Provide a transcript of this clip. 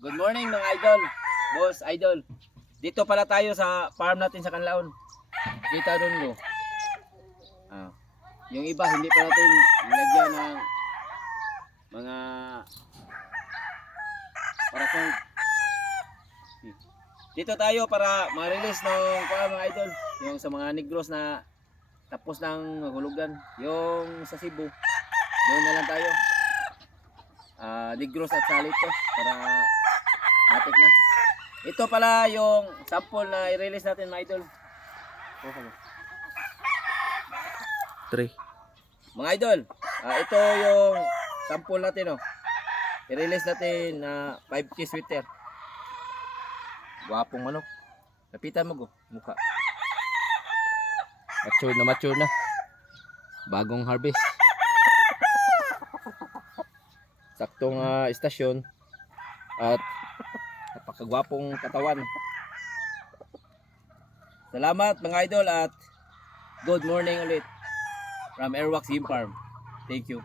Good morning mga idol. Boss, idol. Dito pala tayo sa farm natin sa Canlaon. Kita doon mo. Yung iba hindi pa natin nilagyan ng mga paracord. Dito tayo para ma-release ng mga idol. Yung sa mga negros na tapos ng hulugan. Yung sa Cebu. Doon na lang tayo. Negros at salito para matik na. Ito pala yung sample na i-release natin mga idol. 3. Mga idol, ito yung sample natin i-release natin na 5K sweater. Gwapong manok. Lapitan mo mukha. Mature na. Bagong harvest. Saktong istasyon at napakagwapong katawan. Salamat mga idol at good morning ulit from Airwax Game Farm. Thank you.